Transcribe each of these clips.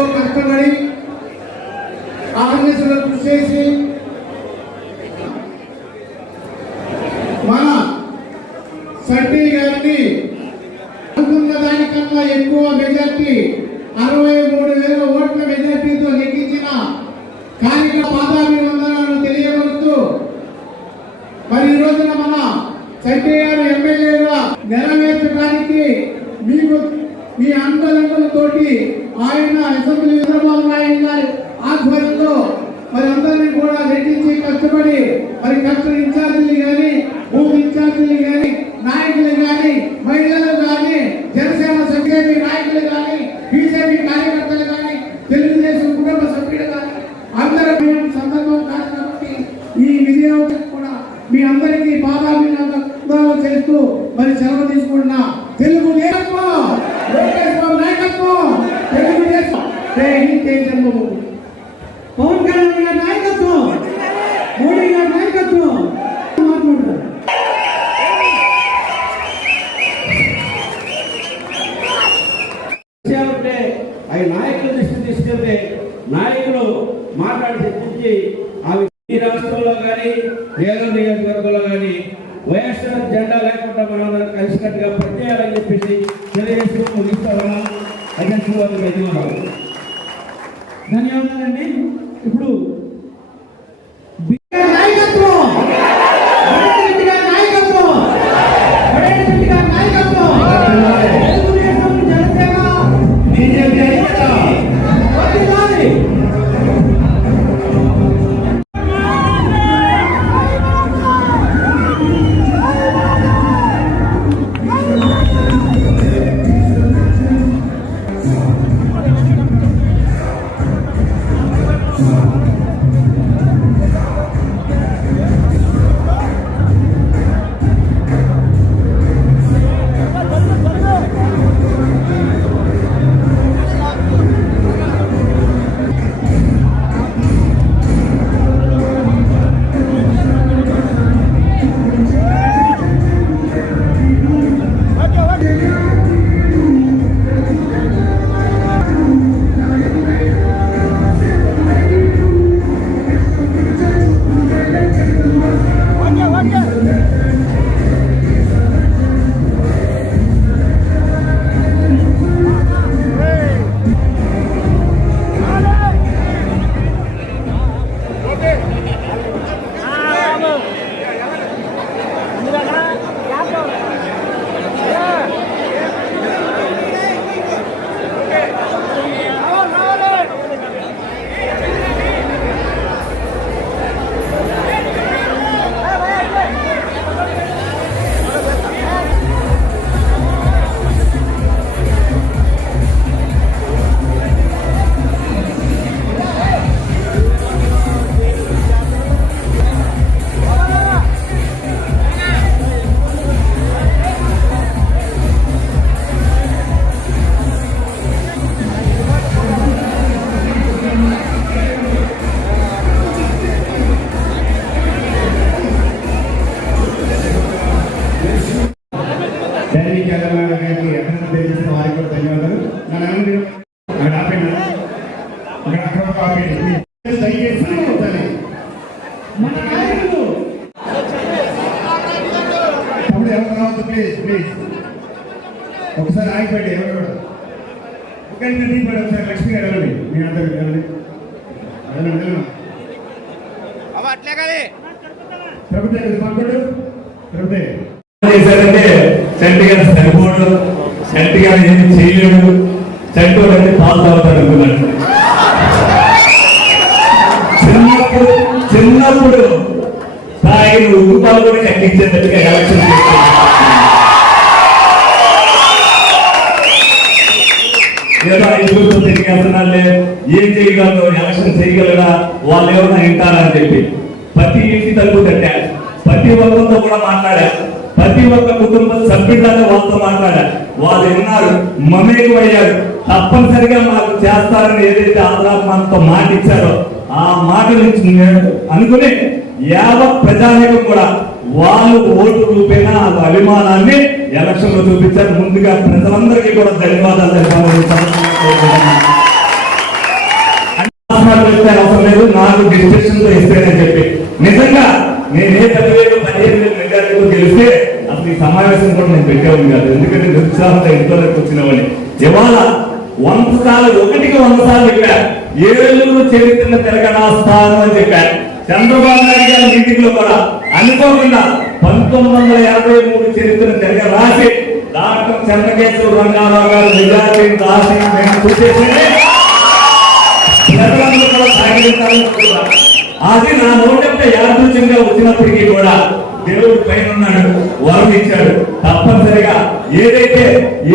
ఎంతో కష్టపడి ఆర్ఎస్లో కృషి చేసి మన సంటి గారిని అనుకున్న దానికన్నా ఎక్కువ మెజార్టీ అరవై మూడు వేల ఓట్ల మెజార్టీతో లెక్కించిన కార్యక్రమ పాదాభివందనాలను తెలియబడుతూ మరి ఈ రోజున మన సంటి గారు ఎమ్మెల్యేగా నెరవేర్చడానికి మీకు మీ అందరితోటి ఆయన అసెంబ్లీ చంద్రబాబు నాయుడు గారి ఆధ్వర్యంలో మరి అందరినీ కూడా రెట్టించి కష్టపడి మరి కష్ట ఇన్ఛార్జీలు కానీ భూమి ఇన్ఛార్జీలు కానీ నాయకులు కానీ మహిళలు కానీ జనసేన సంక్షేమ నాయకులు కానీ బీజేపీ కార్యకర్తలు కానీ తెలుగుదేశం కుటుంబ సభ్యులు కానీ అందరూ సందర్భం కాదు కాబట్టి ఈ విజయం కూడా మీ అందరికీ పాదాభినందనాలు చేస్తూ మరి సెలవు తీసుకుంటున్నా తెలుగు నేతత్వం లోకేష్ బాబు నాయకత్వం తెలుగుదేశం జై హింద్ జై జన్మభూమి పవన్ కళ్యాణ్ గారి నాయకత్వం మోడీ గారి నాయకత్వం. మాట్లాడతారు విషయాలుంటే అవి నాయకుల దృష్టి తీసుకెళ్తే నాయకులు మాట్లాడి చర్చించి అవి ఈ రాష్ట్రంలో కానీ ఏలూరు నియోజకవర్గంలో కానీ వైఎస్ఆర్ జెండా లేకుండా మనం కలిసికట్టుగా పనిచేయాలని చెప్పేసి తెలియజేస్తూ ముగిస్తా అధ్యక్షులు ధన్యవాదాలండి. ఇప్పుడు దయచేసి కూర్చోండి. మన నాయకులు. తమ్ముడు ఎవరు రావద్దు ప్లీజ్ ప్లీజ్ ఒకసారి ఎవరు కూడా దిగిపోయి ఒకసారి లక్ష్మి గారు వెళ్ళండి. మీ అందరూ వెళ్ళండి. వెళ్ళండి వెళ్ళండి. ప్రభుత్వం పంపడు ప్రభుత్వం చేశారంటే చంటి గారు సరిపోడు చంటి గారు ఏమి చేయలేడు. చంటి అంటే పాస్ అవుతాడు అనుకున్నాడు. తాగిన ఉప్పు కూడా కట్టించేటట్టుగా ఎలక్షన్ ఏదో తిరిగేస్తున్నాళ్ళే ఏం చేయగలరు ఎలక్షన్ చేయగలరా వాళ్ళు ఎవరైనా వింటారా అని చెప్పి. ప్రతి ఇంటి తలుపు కట్టారు ప్రతి ఒక్కరితో కూడా మాట్లాడా ప్రతి ఒక్క కుటుంబ సభ్యులతో వాళ్ళతో మాట్లాడా వాళ్ళు విన్నారు మమేకం అయ్యారు. తప్పనిసరిగా మాకు చేస్తారని ఏదైతే ఆంధ్రాకు మనతో మాట ఇచ్చారో ఆ మాట నుంచి నేను అనుకుని యావత్ ప్రజానీకం కూడా వాళ్ళు ఓటు రూపేణ అభిమానాన్ని ఎలక్షన్లో చూపించారు. ముందుగా ప్రజలందరికీ కూడా ధన్యవాదాలు అవసరం లేదు. నాకు డిస్ట్రిక్షన్తో ఇస్తానని చెప్పి. నిజంగా నేనే పది వేలు పదిహేను వేలు మెజారిటీతో గెలిస్తే అసలు ఈ సమావేశం కూడా నేను పెట్టేవాడిని కాదు. ఎందుకంటే నిరుత్సాహంతో ఇంతవరకు వచ్చినవని ఇవాళ వంద సార్లు ఒకటికి వంద సార్లు చెప్పారు ఏళ్ళు చరిత్రను తిరగడాస్తాను అని చెప్పారు చంద్రబాబు నాయుడు గారి మీటింగ్లో కూడా అనుకోకుండా పంతొమ్మిది వందల యాభై మూడు చరిత్రను తిరగ రాసి డాక్టర్ చంద్రకేశ్వర రంగారావు గారు నిజాన్ని రాసి మేము చూసేసింది ప్రజలందరూ కూడా సహకరించాలని అది నా నోటంటే యాదృచ్యంగా వచ్చినప్పటికీ కూడా దేవుడు పైన ఉన్నాడు వరం ఇచ్చాడు. తప్పనిసరిగా ఏదైతే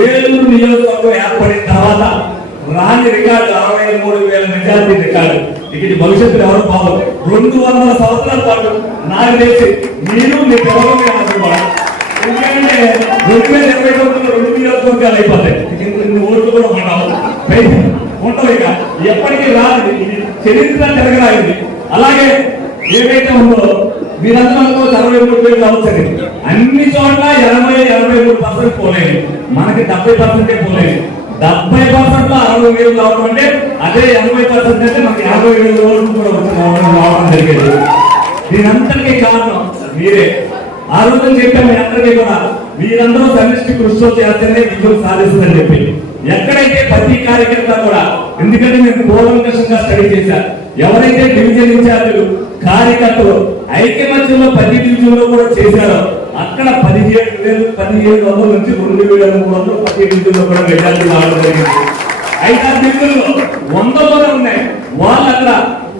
ఏలూరు నియోజకవర్గం ఏర్పడిన తర్వాత రాని రికార్డు అరవై మూడు వేల మెజార్టీ రికార్డు ఇక భవిష్యత్తులో ఎవరు పాలు రెండు వందల సంవత్సరాల పాటు నాకు తెలిసి నేను మీ పిల్లలు ఎందుకంటే రెండు వేల ఇరవై తొమ్మిదిలో రెండు నియోజకవర్గాలు అయిపోతాయి. ఇన్ని ఓట్లు కూడా ఉండవు ఉండవు ఇక. ఎప్పటికీ రాదు. ఇది చరిత్ర జరగరాయింది అలాగే ఏదైతే ఉందో మీరందరూ అనుకోవచ్చు అరవై మూడు వేలు అవుతుంది అన్ని చోట్ల ఎనభై ఎనభై మూడు పర్సెంట్ పోలేదు. మనకి డెబ్బై పర్సెంటే పోలేదు. డెబ్బై పర్సెంట్లో అరవై వేలు రావడం అంటే అదే ఎనభై పర్సెంట్ అంటే మనకి యాభై వేలు ఓట్లు కూడా రావడం రావడం జరిగేది. దీనంతటికీ కారణం మీరే. ఆ రోజు చెప్పాం మీ అందరికీ కూడా మీరందరూ సమిష్టి కృషితో చేస్తేనే విజయం సాధిస్తుందని చెప్పి ఎక్కడైతే ప్రతి కార్యకర్త కూడా ఎందుకంటే మేము కూలంకషంగా స్టడీ చేశారు ఎవరైతే డివిజన్ ఇన్ఛార్జీలు కార్యకర్తలు ఐక్యమత్యంలో ప్రతి డివిజన్ కూడా చేశారో అక్కడ పదిహేడు వేలు పదిహేడు వందల నుంచి రెండు వేల మూడు వందల ప్రతి డివిజన్లో కూడా మెజార్టీ రావడం జరిగింది. ఐదారు వందలోనే ఉన్నాయి. వాళ్ళు అక్కడ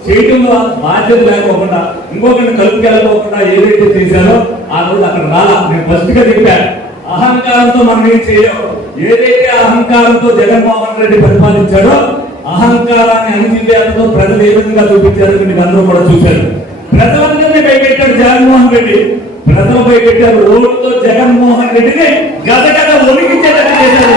చేయడంలో బాధ్యత లేకోకుండా ఇంకొకరిని కలుపుకెళ్ళకోకుండా ఏదైతే చేశారో ఆ రోజు అక్కడ రాలా. నేను ఫస్ట్గా చెప్పాను అహంకారంతో మనం ఏం చేయం ఏదైతే అహంకారంతో జగన్మోహన్ రెడ్డి పరిపాలించాడో అహంకారాన్ని అణిచివేయడంతో ప్రజలు ఏ విధంగా చూపించారు మీరు అందరూ కూడా చూశారు. ప్రజలందరినీ భయపెట్టాడు జగన్మోహన్ రెడ్డి. ప్రజలు పెట్టారు. రోడ్డుతో జగన్మోహన్ రెడ్డిని గత గద ఒలిగించేటట్టు చేశారు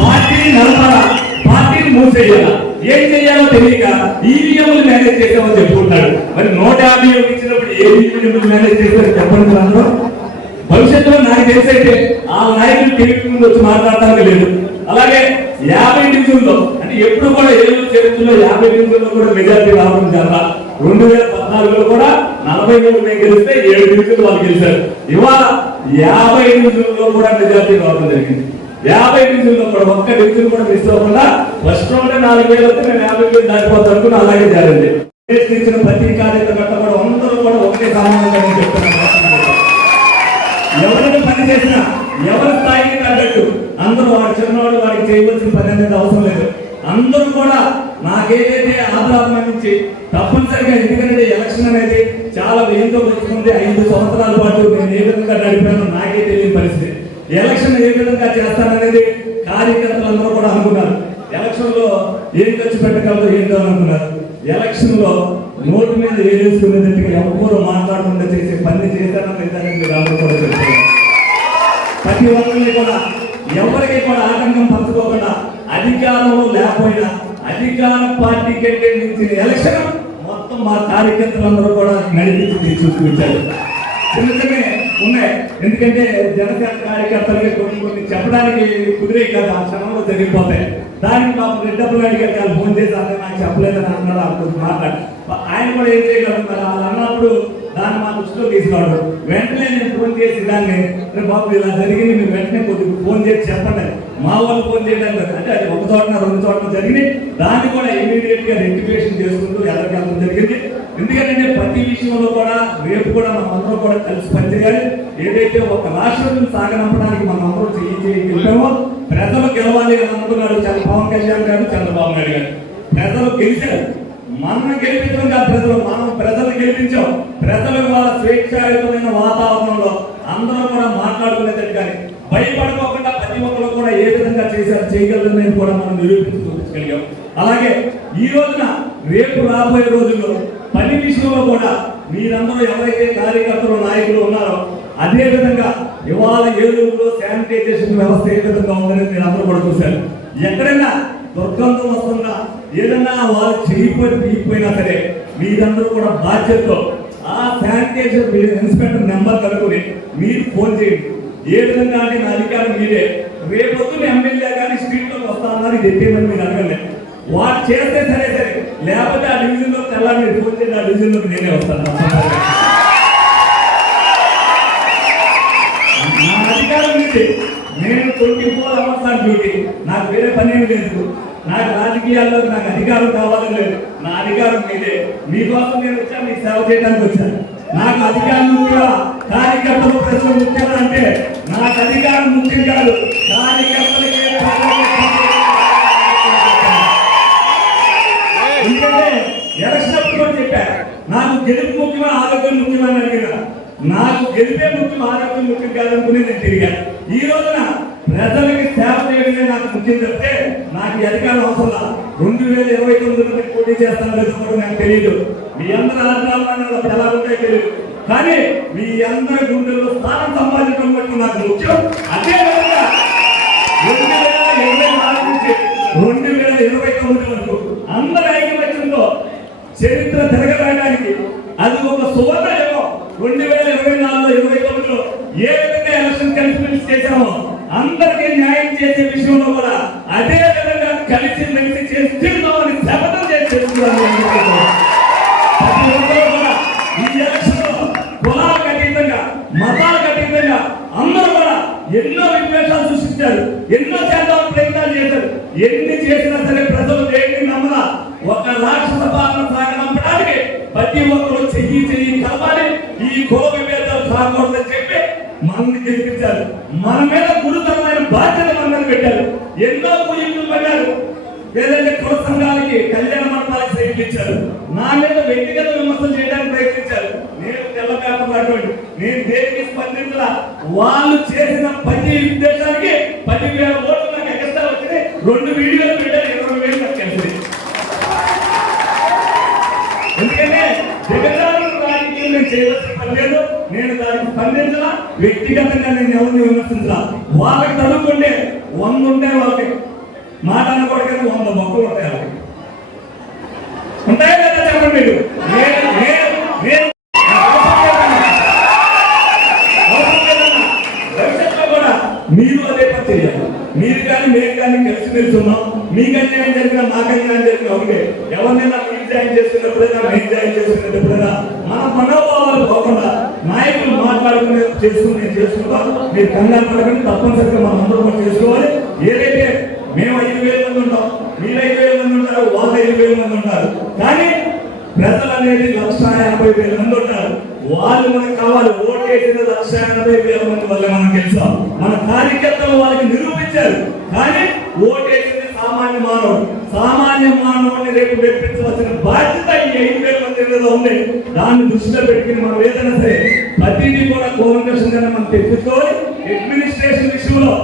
పార్టీని నడపాలా పార్టీని మూసేయాలా? ఏం చేయాలో తెలియక ఈవీఎంలు మేనేజ్ చేసామని చెప్పుకుంటాడు మరి నూట యాభై ఒకటి ఇచ్చినప్పుడు ఏ ఈవీఎంలు మేనేజ్ చేశారు చెప్పండి అందరూ. భవిష్యత్తులో నాకు తెలిసైతే ఆ నాయకులు టీవీ ముందు వచ్చి మాట్లాడటానికి లేదు. అలాగే యాభై డివిజన్లో అంటే ఎప్పుడు కూడా ఏదో చరిత్రలో యాభై డివిజన్లో కూడా మెజార్టీ రావడం చాలా రెండు వేల పద్నాలుగులో కూడా నలభై మూడు మేము గెలిస్తే ఏడు డివిజన్లు వాళ్ళు గెలిచారు. ఇవాళ యాభై డివిజన్లో కూడా మెజార్టీ రావడం జరిగింది. యాభై డివిజన్లో కూడా ఒక్క డివిజన్ కూడా మిస్ అవ్వకుండా ఫస్ట్ రౌండ్ నాలుగు వేలు వస్తే నేను యాభై వేలు దాటిపోతాను అనుకుని అలాగే జరిగింది ప్రతి కార్యకర్త కూడా అందరూ కూడా ఒకే సమానంగా చెప్తున్నాను ఎవరిని పని చేసినా ఎవరి స్థాయికి తగ్గట్టు అందరూ వాడు చిన్నవాడు వాడికి చేయవలసిన పని అనేది అవసరం లేదు అందరూ కూడా నాకేదైతే ఆధారం నుంచి తప్పనిసరిగా ఎందుకంటే ఎలక్షన్ అనేది చాలా ఏంతో వస్తుంది ఐదు సంవత్సరాల పాటు నేను ఏ విధంగా నడిపానో నాకే తెలియని పరిస్థితి ఎలక్షన్ ఏ విధంగా చేస్తాననేది కార్యకర్తలందరూ కూడా అనుకున్నారు ఎలక్షన్లో ఏం ఖర్చు పెట్టగలదు ఏంటో అని అనుకున్నారు. ఎలక్షన్లో నోటు మీద వేసుకునేటట్టుగా ఎవరు మాట్లాడకుండా చేసే పని చేశారని లేదని మీరు ప్రతి ఒక్కరిని కూడా ఎవరికి కూడా ఆటంకం పంచుకోకుండా అధికారంలో లేకపోయినా అధికార పార్టీ కంటే మించిన ఎలక్షన్ మొత్తం మా కార్యకర్తలందరూ కూడా నడిపించి చూపించారు చిన్నతనే ఉన్నాయి. ఎందుకంటే జనసేన కార్యకర్తలకి కొన్ని కొన్ని చెప్పడానికి కుదిరే కదా. ఆ క్షణంలో జరిగిపోతాయి. దానికి మాకు రెడ్డప్పుడు అడిగారు వాళ్ళు ఫోన్ చేసి అదే నాకు చెప్పలేదని అన్నాడు. అప్పుడు మాట్లాడు ఆయన కూడా ఏం చేయగలుగుతారు వాళ్ళు అన్నప్పుడు దాన్ని మా దృష్టిలో తీసుకురావడం వెంటనే నేను ఫోన్ చేసి దాన్ని బాబు ఇలా జరిగింది. మీరు వెంటనే కొద్దిగా ఫోన్ చేసి చెప్పండి. మా వాళ్ళు ఫోన్ చేయడానికి అంటే అది ఒక చోటన రెండు చోటన జరిగింది దాన్ని కూడా ఇమీడియట్గా రెక్టిఫికేషన్ చేసుకుంటూ ఎదగడం జరిగింది. ఎందుకంటే ప్రతి విషయంలో కూడా రేపు కూడా మనం అందరూ కూడా కలిసి పనిచేయాలి ఏదైతే ఒక రాష్ట్రం సాగనంపడానికి మనం అందరూ చేయి ప్రజలు గెలవాలి అని అనుకున్నాడు చంద్ర పవన్ కళ్యాణ్ గారు చంద్రబాబు నాయుడు గారు. ప్రజలు గెలిచారు. మనం గెలిపించడం కాదు ప్రజలు మనం ప్రజలు గెలిపించాం. ప్రజలు వాళ్ళ స్వేచ్ఛాయుతమైన వాతావరణంలో అందరూ కూడా మాట్లాడుకునేటట్టు కానీ భయపడుకోకుండా ప్రతి ఒక్కరు కూడా ఏ విధంగా చేశారు చేయగలరని కూడా మనం నిరూపించి చూపించగలిగాం అలాగే ఈ రోజున రేపు రాబోయే రోజుల్లో పని విషయంలో కూడా మీరందరూ ఎవరైతే కార్యకర్తలు నాయకులు ఉన్నారో అదే విధంగా ఇవాళ ఏలూరులో శానిటైజేషన్ వ్యవస్థ ఏ విధంగా ఉందని మీరు అందరూ కూడా చూశారు. ఎక్కడైనా దుర్గంధం వస్తుందా? ఏదన్నా వాళ్ళు చేయిపోయి తీయిపోయినా సరే మీరందరూ కూడా బాధ్యతతో ఆ శానిటైజర్ ఇన్స్పెక్టర్ నెంబర్ కనుక్కొని మీరు ఫోన్ చేయండి. ఏ విధంగా అంటే నా అధికారం మీరే రేపొద్దున ఎమ్మెల్యే కానీ స్ట్రీట్లోకి వస్తా అన్నారు ఇది ఎట్టేమని మీరు అడగలేదు వాడు చేస్తే సరే సరే. లేకపోతే ఆ డివిజన్లో మీరు ఫోన్ చేయండి ఆ డివిజన్లోకి నేనే వస్తాను. నా అధికారం ఉంది నేను twenty four hours on duty. నాకు వేరే పని ఏమి లేదు. నాకు రాజకీయాల్లో నాకు అధికారం కావాలని లేదు. నా అధికారం మీదే. మీకోసం నేను వచ్చా మీకు సేవ చేయడానికి వచ్చాను. నాకు అధికారం కూడా కార్యకర్తలు ప్రజలు ముఖ్యమా అంటే నాకు అధికారం ముఖ్యం కాదు. కార్యకర్తలకే ఎందుకంటే ఎలక్షన్ అప్పుడు కూడా చెప్పారు నాకు గెలుపు ముఖ్యమా ఆరోగ్యం ముఖ్యమా అని అడిగిన నాకు గెలిపే ముఖ్యం ఆరోగ్యం ముఖ్యం కాదనుకుని నేను తిరిగాను ఈ రోజున ప్రజలకి సేవ చేయడమే నాకు ముఖ్యం చెప్తే నాకు అధికారం అవసరం రెండు వేల ఇరవై తొమ్మిది పోటీ చేస్తాను లేదో నాకు తెలియదు మీ అందరి ఆంధ్రాలు ఎలా ఉంటాయో తెలియదు కానీ మీ అందరి గుండెల్లో స్థానం సంపాదించడం బట్టి నాకు ముఖ్యం. అదే విధంగా రెండు వేల ఇరవై నాలుగు నుంచి రెండు వేల ఇరవై తొమ్మిది వరకు అందరి ఐకమత్యంతో చరిత్ర తిరగడానికి అందరూ కూడా ఎన్నో విద్వేషాలు సృష్టించారు ఎన్నో చేద్దాం ప్రయత్నాలు చేశారు. ఎన్ని చేసినా సరే ప్రజలు దేన్ని నమ్మలా. ఒక రాక్షస పాలన సాగనంపడానికి ప్రతి ఒక్కరు చెయ్యి చెయ్యి కలపాలి. ఈ కుల విభేదాలు సాగకూడదని చెప్పి మనల్ని గెలిపించారు. మన మీద గురుతరమైన బాధ్యత మన పెట్టారు. ఎన్నో పూజలు పడ్డారు. ఏదైతే కుల సంఘాలకి కళ్యాణ మండపాలకు సైకిల్ నా మీద వ్యక్తిగత విమర్శలు చేయడానికి ప్రయత్నించారు. నేను తెల్ల పేపర్ నేను దేనికి స్పందించలా వాళ్ళు చేసిన ప్రతి ఉద్దేశానికి పది వేల ఓట్లు నాకు ఎక్స్ట్రా వచ్చినాయి. రెండు వీడియోలు పెట్టారు ఇరవై వేలు నాకు కలిసింది ఎందుకంటే జగదారులు రాజకీయం నేను చేయవలసిన పని లేదు. నేను దానికి స్పందించిన వ్యక్తిగతంగా నేను ఎవరిని విమర్శించలా. వాళ్ళకి చదువుకుంటే వంద ఉంటే వాళ్ళకి. మాట అనుకోవడానికి వంద మొక్కలు ఉంటాయి వాళ్ళకి. ఉంటాయా లేదా చెప్పండి మీరు నేను నేను నేను అవసరం లేదన్నా. భవిష్యత్తులో కూడా మీరు అదే పని చేయాలి మీరు కానీ మేము కానీ కలిసి నిల్చున్నాం మీకు అన్యాయం జరిగిన మాకు అన్యాయం జరిగిన ఒకటే ఎవరినైనా మీరు జాయిన్ డిజైన్ మేము మన మనోభావాలు పోకుండా నాయకులు మాట్లాడుకునే చేసుకుని చేసుకుంటాం మీరు కంగారు పడకండి తప్పనిసరిగా మనం అందరూ కూడా చేసుకోవాలి. ఏదైతే మేము ఐదు వేల మంది ఉంటాం మీరు ఐదు వేల మంది ఉంటారు వాళ్ళు ఐదు వేల మంది ఉంటారు. కానీ ప్రజలు అనేది లక్ష యాభై వేల మంది ఉంటారు. వాళ్ళు మనకు కావాలి ఓటేసిన లక్ష ఎనభై వేల మంది వల్ల మనం గెలిచాం మన కార్యకర్తలు వాళ్ళకి నిరూపించారు. కానీ ఓటేసింది సామాన్య మానవుడు. సామాన్య మానవుని రేపు గెలిపించవలసిన బాధ్యత ఈ ఐదు వేల మంది ఉంది. దాన్ని దృష్టిలో పెట్టుకుని మనం ఏదైనా సరే ప్రతిదీ కూడా కోఆర్డినేషన్ మనం తెచ్చుకోవాలి అడ్మినిస్ట్రేషన్ విషయంలో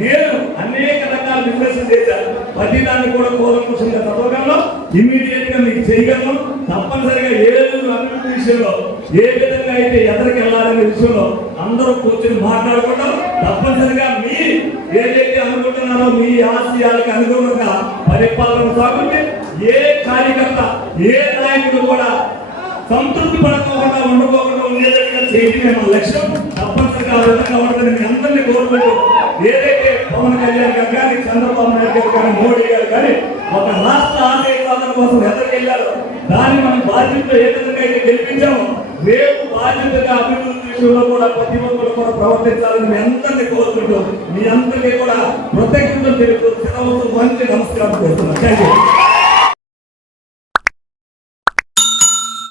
నేను అనేక రకాల బిజినెస్ చేశాను. ప్రతి దాన్ని కూడా కోఆర్డినేషన్ చదవగలను ఇమీడియట్గా మీకు చేయగలను. తప్పనిసరిగా ఏ అభివృద్ధి విషయంలో ఏ విధంగా అయితే ఎదరికి వెళ్ళాలనే విషయంలో అందరూ కూర్చొని మాట్లాడుకుంటాం తప్పనిసరిగా మీ ఏదైతే అనుకుంటున్నారో మీ ఆశయాలకు అనుగుణంగా పరిపాలన సాగుంటే ఏ కార్యకర్త ఏ నాయకుడు కూడా సంతృప్తి పడకోకుండా ఉండకోకుండా ఉండేటట్టుగా చేయడమే మన లక్ష్యం తప్పనిసరిగా ఆ విధంగా ఉంటుందని అందరినీ కోరుకుంటూ ఏదైతే పవన్ కళ్యాణ్ గారు కానీ చంద్రబాబు నాయుడు గారు కానీ మోడీ గారు కానీ ఒక రాష్ట్ర ఆర్థిక సాధన కోసం ఎదురు వెళ్ళారు దాన్ని మనం బాధ్యతతో ఏ విధంగా అయితే గెలిపించాము రేపు బాధ్యతగా అభివృద్ధి విషయంలో కూడా ప్రతి ఒక్కరు కూడా ప్రవర్తించాలని మీ అందరినీ కోరుకుంటూ మీ అందరికీ కూడా కృతజ్ఞతలు తెలుపుతూ సెలవుతూ మంచి నమస్కారం చేస్తున్నాను థ్యాంక్ యూ